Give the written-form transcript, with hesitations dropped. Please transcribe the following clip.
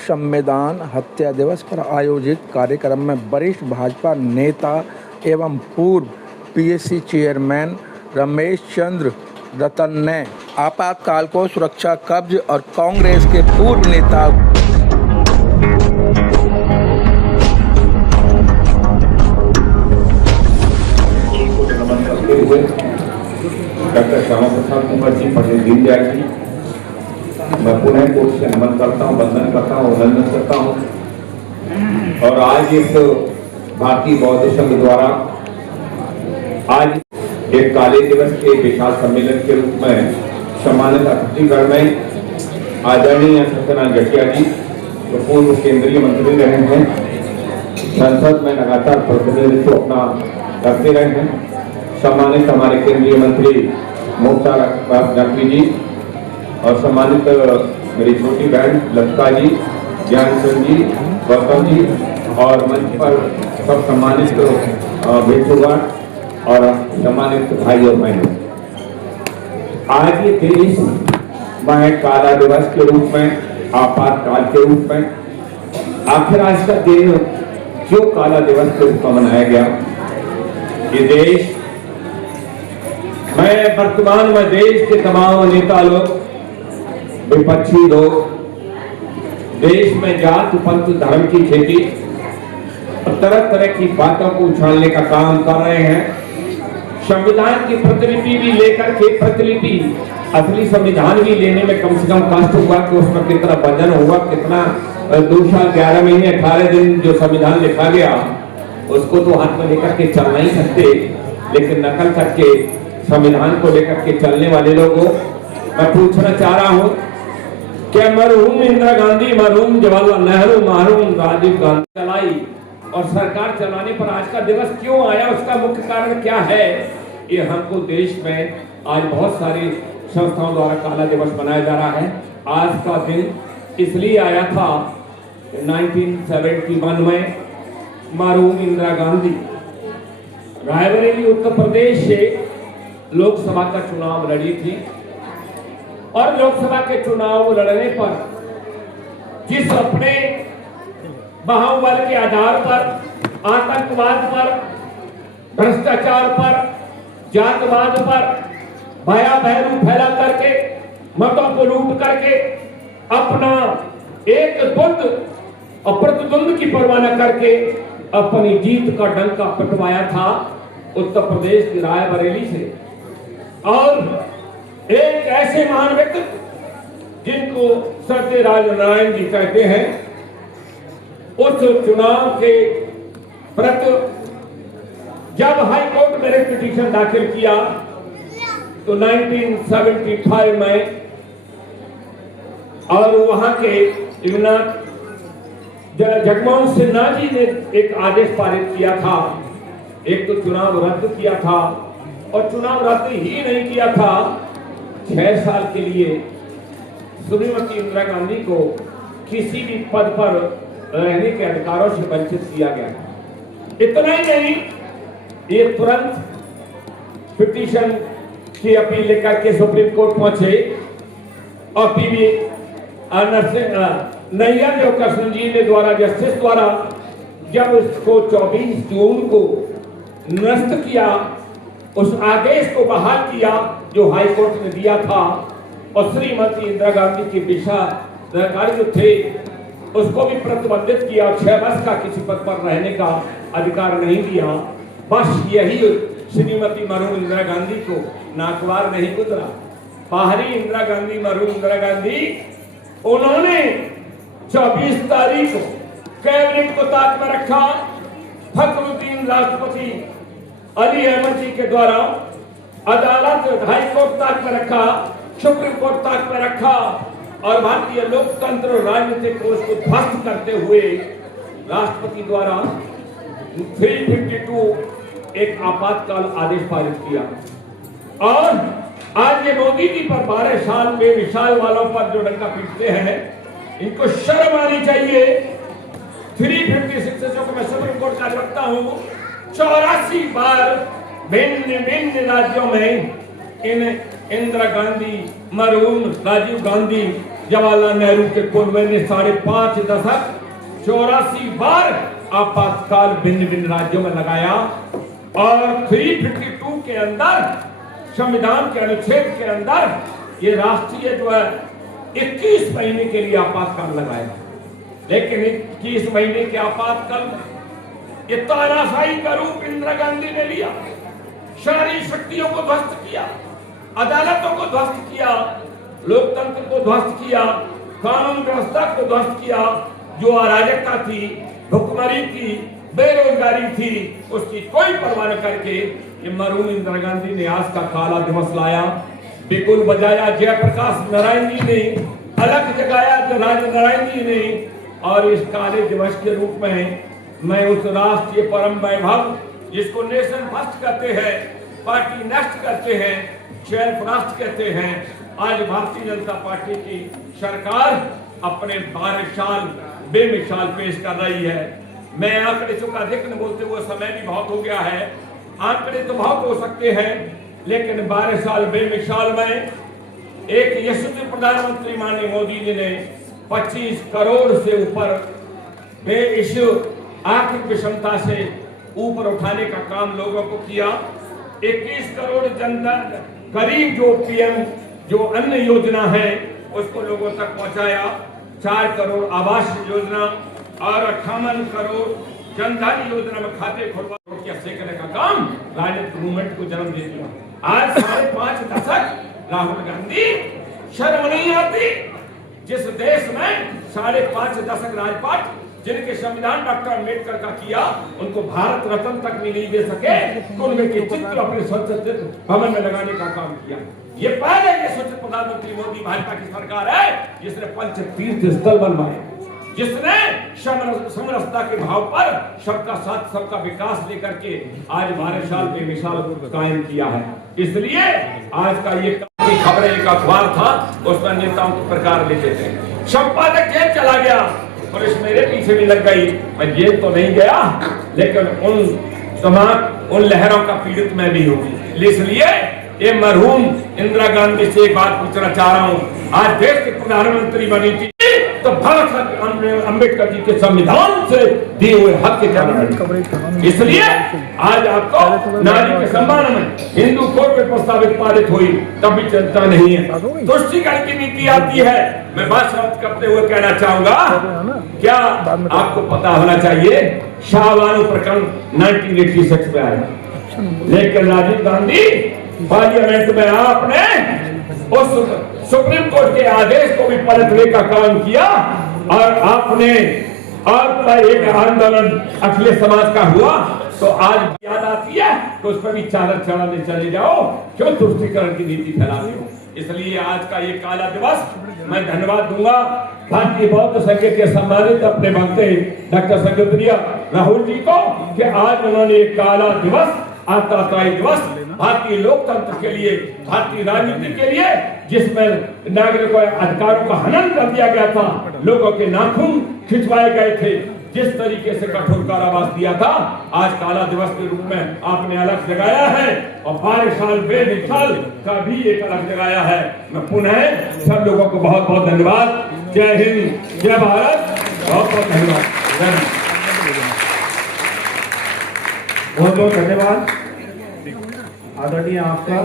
संविधान हत्या दिवस पर आयोजित कार्यक्रम में वरिष्ठ भाजपा नेता एवं पूर्व पीएससी चेयरमैन रमेश चंद्र रतन ने आपातकाल को सुरक्षा कब्ज और कांग्रेस के पूर्व नेता डॉक्टर श्यामा प्रसाद मुखर्जी पंडित दीनदयाल जी, मैं पुनः कोर्ट से नमन करता हूँ, वंदन करता हूँ, अभिनंदन करता हूँ। और आज इस भारतीय बौद्ध संघ द्वारा आज एक काले दिवस के विशाल सम्मेलन के रूप में सम्मानित अतिथिगण में आदरणीय सत्यनारायण गठिया जी, जो पूर्व केंद्रीय मंत्री रहे हैं, संसद में लगातार प्रतिनिधित्व अपना करते रहे हैं, सम्मानित हमारे केंद्रीय मंत्री मुख्तार अब्बास नकवी जी और सम्मानित मेरी छोटी बहन लता जी, ज्ञानचंद जी, गौतम जी और मंच पर सब सम्मानित भिक्षुगण और सम्मानित भाई और बहनों, आज ये देश में काला दिवस के रूप में, आपातकाल के रूप में, आखिर आज का दिन क्यों काला दिवस के रूप में मनाया गया? ये देश मैं वर्तमान में देश के तमाम नेता लोग, विपक्षी लोग देश में जात पंथ धर्म की खेती और तरह तरह की बातों को उछालने का काम कर रहे हैं। संविधान की प्रतिलिपि भी लेकर के प्रतिलिपि असली संविधान भी लेने में कम से कम कष्ट हुआ कि उसमें कितना वजन हुआ, कितना 2 साल 11 महीने 18 दिन जो संविधान लिखा गया उसको तो हाथ में लेकर के चल नहीं सकते, लेकिन नकल करके संविधान को लेकर के चलने वाले लोगों मैं पूछना चाह रहा हूं, क्या मरहूम इंदिरा गांधी, मरहूम जवाहरलाल नेहरू, मरहूम राजीव गांधी चलाई और सरकार चलाने पर आज का दिवस क्यों आया? उसका मुख्य कारण क्या है? ये हमको देश में आज बहुत सारी संस्थाओं द्वारा काला दिवस मनाया जा रहा है। आज का दिन इसलिए आया था 1971 में मरहूम इंदिरा गांधी रायबरेली उत्तर प्रदेश से लोकसभा का चुनाव लड़ी थी और लोकसभा के चुनाव लड़ने पर जिस अपने बाहुबल के आधार पर, आतंकवाद पर, भ्रष्टाचार पर, जातवाद पर भया भैरू फैला करके, मतों को लूट करके अपना एक द्वंद और प्रतिद्वंद की परवाह न करके अपनी जीत का डंका पिटवाया था उत्तर प्रदेश की रायबरेली से। और एक ऐसे महान व्यक्ति जिनको सत्यराज नारायण जी कहते हैं, उस चुनाव के प्रति जब हाई कोर्ट में पिटीशन दाखिल किया तो 1975 में, और वहां के जगमोहन सिन्हा जी ने एक आदेश पारित किया था, एक तो चुनाव रद्द किया था और चुनाव रद्द ही नहीं किया था, 6 साल के लिए श्रीमती इंदिरा गांधी को किसी भी पद पर रहने के अधिकारों से वंचित किया गया। इतना ही नहीं, ये तुरंत पिटीशन की अपील लेकर के सुप्रीम कोर्ट पहुंचे और पीवी नैयर जो कृष्ण जी ने द्वारा जस्टिस द्वारा जब उसको 24 जून को निरस्त किया, उस आदेश को बहाल किया जो हाई कोर्ट ने दिया था, और श्रीमती इंदिरा गांधी के विशेषाधिकारी जो थे उसको भी प्रतिबंधित किया, 6 वर्ष का किसी पद पर रहने का अधिकार नहीं दिया। बस यही श्रीमती मरहूम इंदिरा गांधी को नागवार नहीं गुजरा। बाहरी इंदिरा गांधी, मरहूम इंदिरा गांधी, उन्होंने 24 तारीख को कैबिनेट को ताक में रखा, फखरुद्दीन राष्ट्रपति अली अहमद जी के द्वारा अदालत हाई कोर्ट ताक में रखा, सुप्रीम कोर्ट ताक में रखा और भारतीय लोकतंत्र राजनीतिक कोष को ध्वस्त करते हुए राष्ट्रपति द्वारा 352 एक आपातकाल आदेश पारित किया। और आज ये मोदी जी पर 12 साल में विशाल वालों पर जो डंका पीटते हैं, इनको शर्म आनी चाहिए। 356 को मैं सुप्रीम कोर्ट का रखता हूं, 84 बार भिन्न भिन्न राज्यों में इन इंदिरा गांधी, मरहूम राजीव गांधी जवाहरलाल नेहरू के कुनबे ने 5.5 दशक 84 बार आपातकाल भिन्न भिन्न राज्यों में लगाया और 352 के अंदर संविधान के अनुच्छेद के अंदर ये राष्ट्रीय जो है 21 महीने के लिए आपातकाल लगाया। लेकिन 21 महीने के आपातकाल में ये तानाशाही का रूप इंदिरा गांधी ने लिया, शहरी शक्तियों को ध्वस्त किया, अदालतों को ध्वस्त किया, लोकतंत्र को ध्वस्त किया, कानून व्यवस्था को ध्वस्त किया। जो अराजकता थी, भुखमरी थी, बेरोजगारी थी, उसकी कोई परवाह न करके ये मरहूम इंदिरा गांधी ने आज का काला दिवस लाया। बिगुल बजाया जयप्रकाश नारायण जी ने, अलख जगाया नारायण जी ने, और इस काले दिवस के रूप में मैं उस राष्ट्रीय परम वैभव जिसको नेशन फर्स्ट कहते हैं, पार्टी नेक्स्ट कहते हैं, सेल्फ राष्ट्र कहते हैं, आज भारतीय जनता पार्टी की सरकार अपने 12 साल बेमिसाल पेश कर रही है। मैं आंकड़े चुका अधिक न बोलते हुए समय भी बहुत हो गया है। आंकड़े तो बहुत हो सकते हैं, लेकिन 12 साल बेमिसाल में एक यशस्वी प्रधानमंत्री माननीय मोदी जी ने 25 करोड़ से ऊपर बेइश्यू आर्थिक विषमता से ऊपर उठाने का काम लोगों को किया। 21 करोड़ जनता करीब जो पीएम जो अन्य योजना है उसको लोगों तक पहुंचाया। 4 करोड़ आवास योजना और 58 करोड़ जनधन योजना में खाते खुलवा सेकने का काम राजनीतिक मूवमेंट को जन्म दे दिया। आज 5.5 दशक राहुल गांधी शर्म नहीं आती जिस देश में 5.5 दशक राजपाट जिनके संविधान डॉक्टर अम्बेडकर का किया उनको भारत रत्न तक भी नहीं दे सके तो उनके चित्र अपने संसद भवन में लगाने का काम किया। ये पहले यशस्वी प्रधानमंत्री मोदी भाजपा की सरकार है जिसने पंच तीर्थ स्थल बनवाए, जिसने समरसता के भाव पर सबका साथ सबका विकास लेकर के आज 12 साल बेमिसाल कायम किया है। इसलिए आज का ये खबर एक अखबार था, उसमें नेताओं के प्रकार लिखे थे। संपादक जेल चला गया, पुलिस मेरे पीछे भी लग गई। मैं जेल तो नहीं गया, लेकिन उन तमाम उन लहरों का पीड़ित मैं भी हूँ। इसलिए ये मरहूम इंदिरा गांधी से एक बात पूछना चाह रहा हूँ। आज देश की प्रधानमंत्री बनी थी तो भारत अम्बेडकर जी के संविधान से दिए हुए हक के कारण, इसलिए आज आपको नारी के सम्मान में हिंदू कोर्ट में प्रस्तावित पारित हुई तब भी चिंता नहीं है। तुष्टिकरण की नीति आती है। मैं बात समाप्त करते हुए कहना चाहूंगा, क्या आपको पता होना चाहिए शाहबानो प्रकरण 1986 में आया, लेकिन राजीव गांधी पार्लियामेंट में आपने उस सुप्रीम कोर्ट के आदेश को भी पलटने का काम किया और आपने आपका एक आंदोलन अखिलेश समाज का हुआ तो आज याद आती है तो उस पर भी चादर चढ़ाने चले जाओ, क्यों तुष्टिकरण की नीति फैलाते हो। इसलिए आज का ये काला दिवस मैं धन्यवाद दूंगा भारतीय बौद्ध संघ के सम्मानित अपने भक्ते डॉक्टर संगप्रिया राहुल जी को कि आज उन्होंने एक काला दिवस आतताई दिवस भारतीय लोकतंत्र के लिए, भारतीय राजनीति के लिए, जिसमें नागरिकों के अधिकारों का हनन कर दिया गया था, लोगों के नाखून खिंचवाए गए थे, जिस तरीके से कठोर कारावास दिया था, आज काला दिवस के रूप में आपने अलग जगाया है और 12 साल बेमिसाल का भी एक अलग जगाया है। मैं पुनः सब लोगों को बहुत बहुत धन्यवाद। जय हिंद, जय भारत, बहुत बहुत धन्यवाद। बहुत बहुत धन्यवाद आदरणीय आपका।